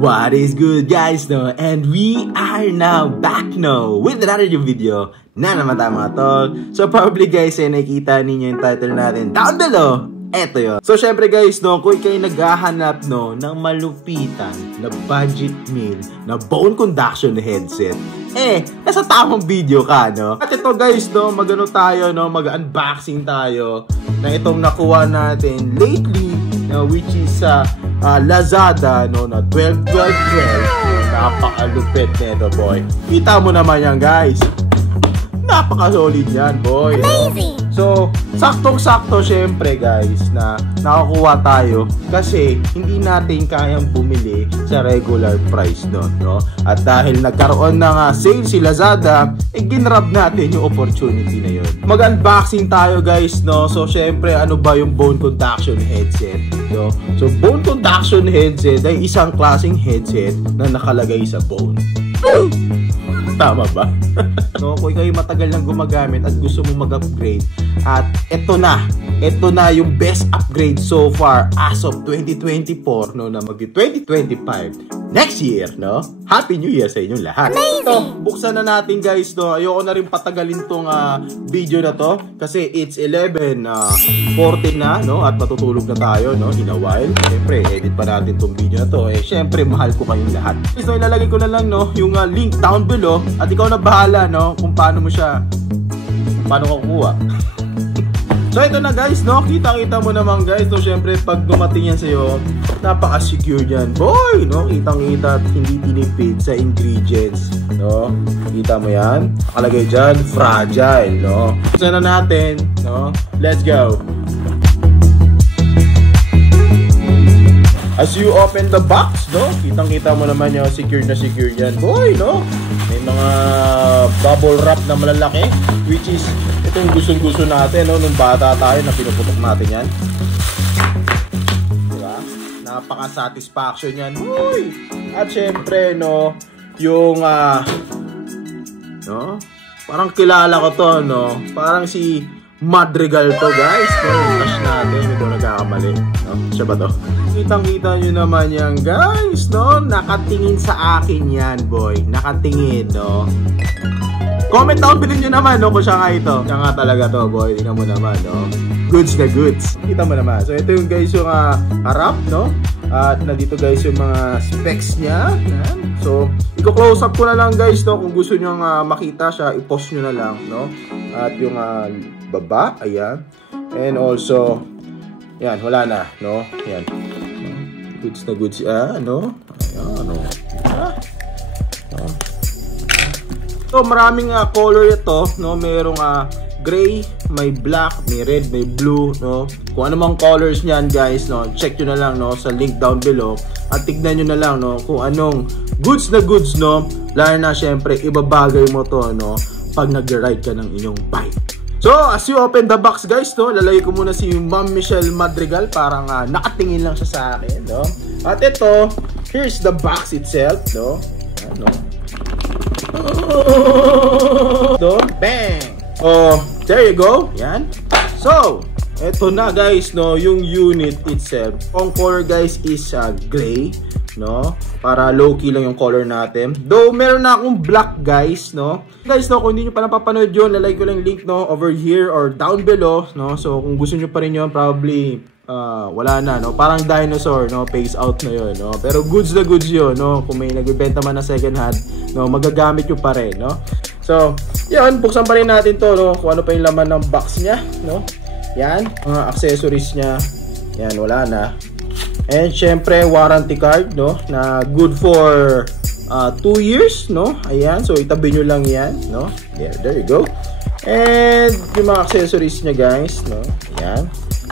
What is good guys, no? And we are now back no with another new video na naman tayo mga tol. So probably guys, nakikita ninyo yung title natin down below. Eto yun. So syempre guys, no, kung kayo naghahanap no ng malupitan na budget meal na bone conduction headset, nasa tamang video ka, no? At ito guys, no, magano tayo, no, mag-unboxing tayo na itong nakuha natin lately, no, which is Lazada, no, na 12-12-12. Napakalupit nito, boy. Kita mo naman yan, guys. Napaka-solid yan, boy. Amazing! So, saktong-sakto syempre, guys, na nakakuha tayo kasi hindi natin kayang bumili sa regular price doon, no? At dahil nagkaroon ng sale si Lazada, ginrab natin yung opportunity na yun. Mag-unboxing tayo, guys, no? So, syempre, ano ba yung bone conduction headset? No? So, bone conduction headset ay isang klaseng headset na nakalagay sa bone. Tama ba? No, kung kayo matagal nang gumagamit at gusto mo mag-upgrade, at ito na yung best upgrade so far as of 2024, no, na mag-2025 next year, no? Happy New Year sa inyong lahat. Ito, buksan na natin guys, no? Ayoko na rin patagalin tong video na to kasi it's 11:14 na, no? At matutulog na tayo, no? In a while. Siyempre, edit pa natin tong video na to. Siyempre, mahal ko kayong lahat. So, ilalagay ko na lang, no, yung link down below at ikaw na bahala, no, kung paano mo siya, paano kukuha. So ito na guys, no, kita-kita mo naman guys, no, syempre pag dumating yan sa'yo, napaka-secure yan, boy, no, kitang-kita at hindi tinipid sa ingredients, no, kita mo yan, nakalagay dyan, fragile, no. Buksan na natin, no, let's go. As you open the box, no, kitang-kita mo naman yung secure na secure yan, boy, no. May mga bubble wrap na malalaki, which is itong gusto natin, no, nung bata tayo na pinuputok natin yan. Diba? Napaka-satisfaction yan, boy. At syempre, no, yung no, parang kilala ko to, no, parang si Madrigal to guys, no, touch natin, ito nagkakamali, no, siya ba to? Kitang-kita nyo naman yan guys, no, nakatingin sa akin yan, boy, nakatingin, no. Comment down below nyo naman, no, kung siya nga ito. Siya nga talaga to, boy, tingnan mo naman, no, goods na goods, kita mo naman. So ito yung guys yung harap, no, at nandito guys yung mga specs nya, yan. So i-close up ko na lang guys, no, kung gusto nyo makita siya, i-post nyo na lang, no, at yung baba, ayan, and also yan, wala na, no, yan, goods na goods, no, ayan, no, no. So maraming color ito, no, merong gray, may black, may red, may blue, no, kung ano mang colors niyan guys, no, check nyo na lang, no, sa link down below at tignan nyo na lang, no, kung anong goods na goods, no, lalo na syempre ibabagay mo to, no, pag nag-ride ka ng inyong bike. So, as you open the box guys, no, lalagay ko muna si Ma'am Michelle Madrigal, parang nakatingin lang siya sa akin, no. At ito, here's the box itself, no. Ano? No, bang. Oh, there you go. Yan. So, ito na guys, no, yung unit itself. Ang color guys is gray, no, para low-key lang yung color natin. Though meron na akong black guys, no. Guys, no, kung hindi nyo pa napapanood yun, lalagay ko lang link, no, over here or down below, no. So kung gusto nyo pa rin yun, probably wala na, no, parang dinosaur, no, phase out na yun, no. Pero goods na goods yun, no. Kung may nagbebenta man na second hand, no, magagamit nyo pa rin, no. So yan, buksan pa rin natin to, no, kung ano pa yung laman ng box nya, no. Yan, mga accessories nya, yan, wala na. And syempre warranty card, no, na good for 2 years, no. Ayan, so itabi nyo lang yan, no. There you go. And yung mga accessories nya guys, no. Ayan.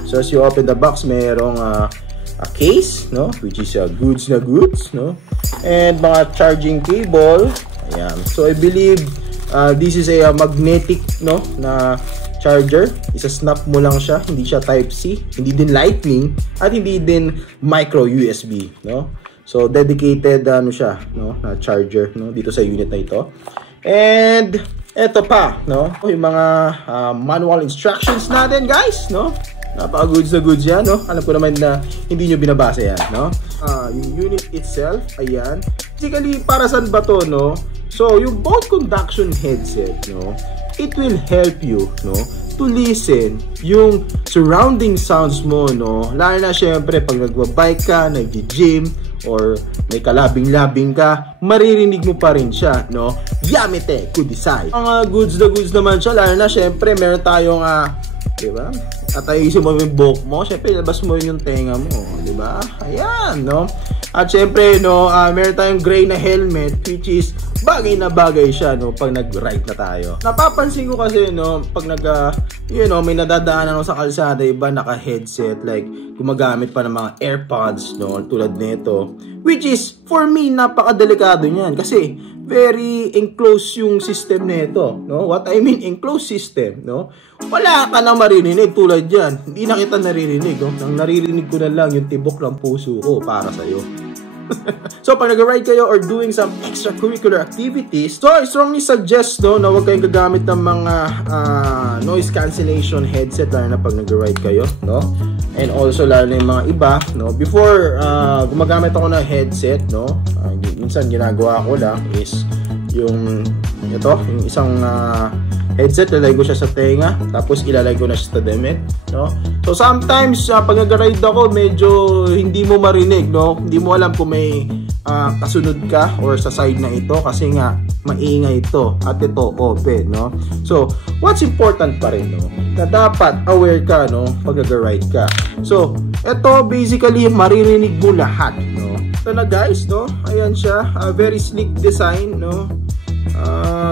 So as you open the box, mayroong a case, no, which is goods na goods, no. And mga charging cable. Ayan. So I believe this is a magnetic, no, na charger. Isa-snap mo lang siya, hindi siya Type-C, hindi din Lightning, at hindi din micro USB, no. So dedicated ano siya, no, na charger, no, dito sa unit na ito. And eto pa, no, yung mga manual instructions natin guys, no. Napaka-goods na goods yan, no? Alam ko naman na hindi nyo binabasa yan, no? Yung unit itself, ayan. Basically, para saan ba to, no? So, yung bone conduction headset, no? It will help you, no? To listen yung surrounding sounds mo, no? Lalo na syempre pag nagbabike ka, nag-gym, or may kalabing-labing ka, maririnig mo pa rin siya, no? Yamete Kudisai. Mga goods na goods naman siya, lalo na syempre meron tayong, diba? At ayusin mo yung buhok mo, syempre labas mo yung tenga mo, diba? Ayan, no? At syempre, no, meron tayong gray na helmet, which is bagay na bagay siya, no, pag nag-ride na tayo. Napapansin ko kasi, no, pag may nadadaanan ako sa kalsada, iba naka-headset, like, gumagamit pa ng mga AirPods, no, tulad nito. Which is, for me, napakadelikado niyan. Kasi, very enclosed yung system nito, no? What I mean, enclosed system, no? Wala ka na maririnig tulad yan. Hindi na kita naririnig, no? Nang naririnig ko na lang yung tibok ng puso ko para sa'yo. So, pag nag-ride kayo or doing some extracurricular activities, so I strongly suggest, no, na huwag kayong gagamit ng mga noise cancellation headset, lalo na pag nag-ride kayo, no? And also, lalo na yung mga iba, no? Before gumagamit ako ng headset, no? Minsan ginagawa ko lang is yung isang headset, ilalagay ko siya sa tenga, tapos ilalagay ko na siya sa damit, no? So sometimes pag nag-ride ako, medyo hindi mo marinig, no? Hindi mo alam kung may kasunod ka or sa side na ito kasi nga maingay ito at ito open, no? So what's important pa rin, no? Na dapat aware ka, no, pag nag-ride ka. So ito basically maririnig mo lahat, no? Ito na guys, no? Ayan siya, very sleek design, no?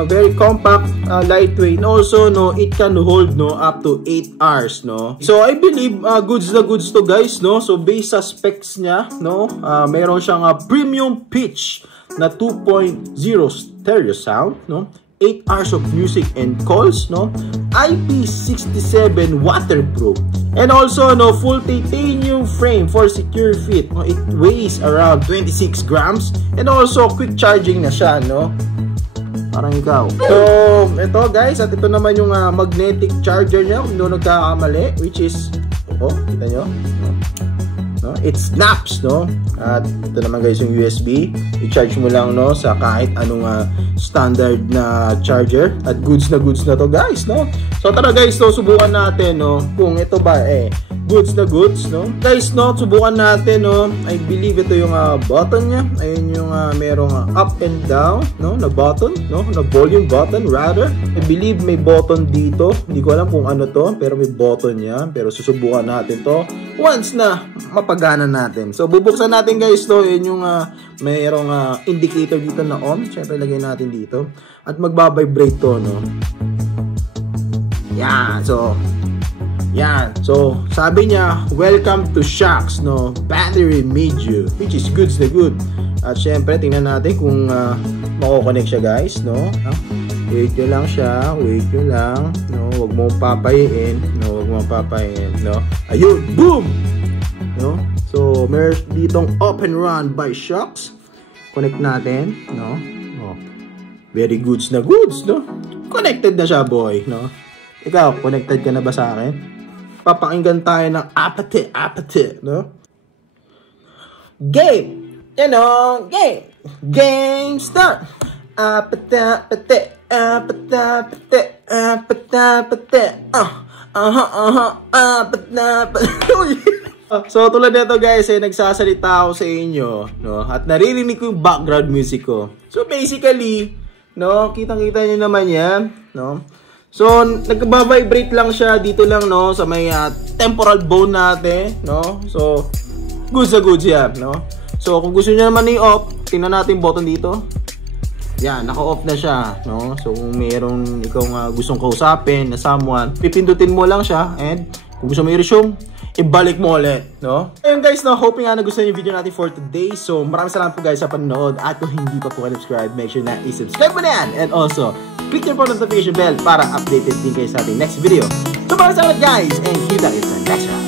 Very compact, lightweight, and also, no, it can hold, no, up to 8 hours, no. So I believe goods na goods to guys, no. So based sa specs niya, no, mayroon siyang premium pitch na 2.0 stereo sound, no, 8 hours of music and calls, no, IP67 waterproof, and also, no, full titanium frame for secure fit, no. It weighs around 26 grams, and also quick charging na siya, no. Parang ikaw. So, ito guys, at ito naman yung magnetic charger niya, kung doon nagkakamali, which is, kita nyo? No? It snaps, no? At ito naman guys yung USB. I-charge mo lang, no, sa kahit anong standard na charger. At goods na to guys, no? So, tara guys, no, subukan natin, no, kung ito ba, goods na goods, no? Guys, no, subukan natin, no? I believe ito yung button niya. Ayun yung merong up and down, no, na button, no, na volume button rather. I believe may button dito. Hindi ko alam kung ano to, pero may button yan. Pero susubukan natin to once na mapagana natin. So, bubuksan natin guys to. Yun yung mayroong indicator dito na on. Siyempre, lagay natin dito. At magbabibrate to, no? Yan, so sabi niya, welcome to Shocks, no, battery made you, which is goods na good. At syempre, tingnan natin kung mako-connect siya guys, no. Wait nyo lang siya, no, wag mo papayin, no. Ayun, boom, no. So meron ditong open run by Shocks. Connect natin, no. Very goods na goods, no. Connected na siya, boy, no. Ikaw, connected ka na ba sa akin? Papakinggan tayo ng apate, no? Game! You know, game start! Apate. So, tulad nito guys, nagsasalita ako sa inyo, no? At naririnig ko yung background music ko. So, basically, no, kitang-kita nyo naman yan, no? So, nagbabibrate lang siya dito lang, no, sa may temporal bone natin, no. So, goods na goods yan, no. So, kung gusto niyo naman i-off, tingnan natin yung button dito. Yan, naka-off na siya, no. So, kung mayroong ikaw gustong kausapin na someone, pipindutin mo lang siya, and kung gusto mo i-resume, ibalik mo ulit, no? Ayun guys, no, hoping na nagustuhan yung video natin for today. So, maraming salamat po guys sa panonood. At kung hindi pa po subscribe, make sure na i-subscribe mo na yan. And also, click nyo po notification bell para updated din kayo sa ating next video. So, maraming salamat guys, and kita kita next one.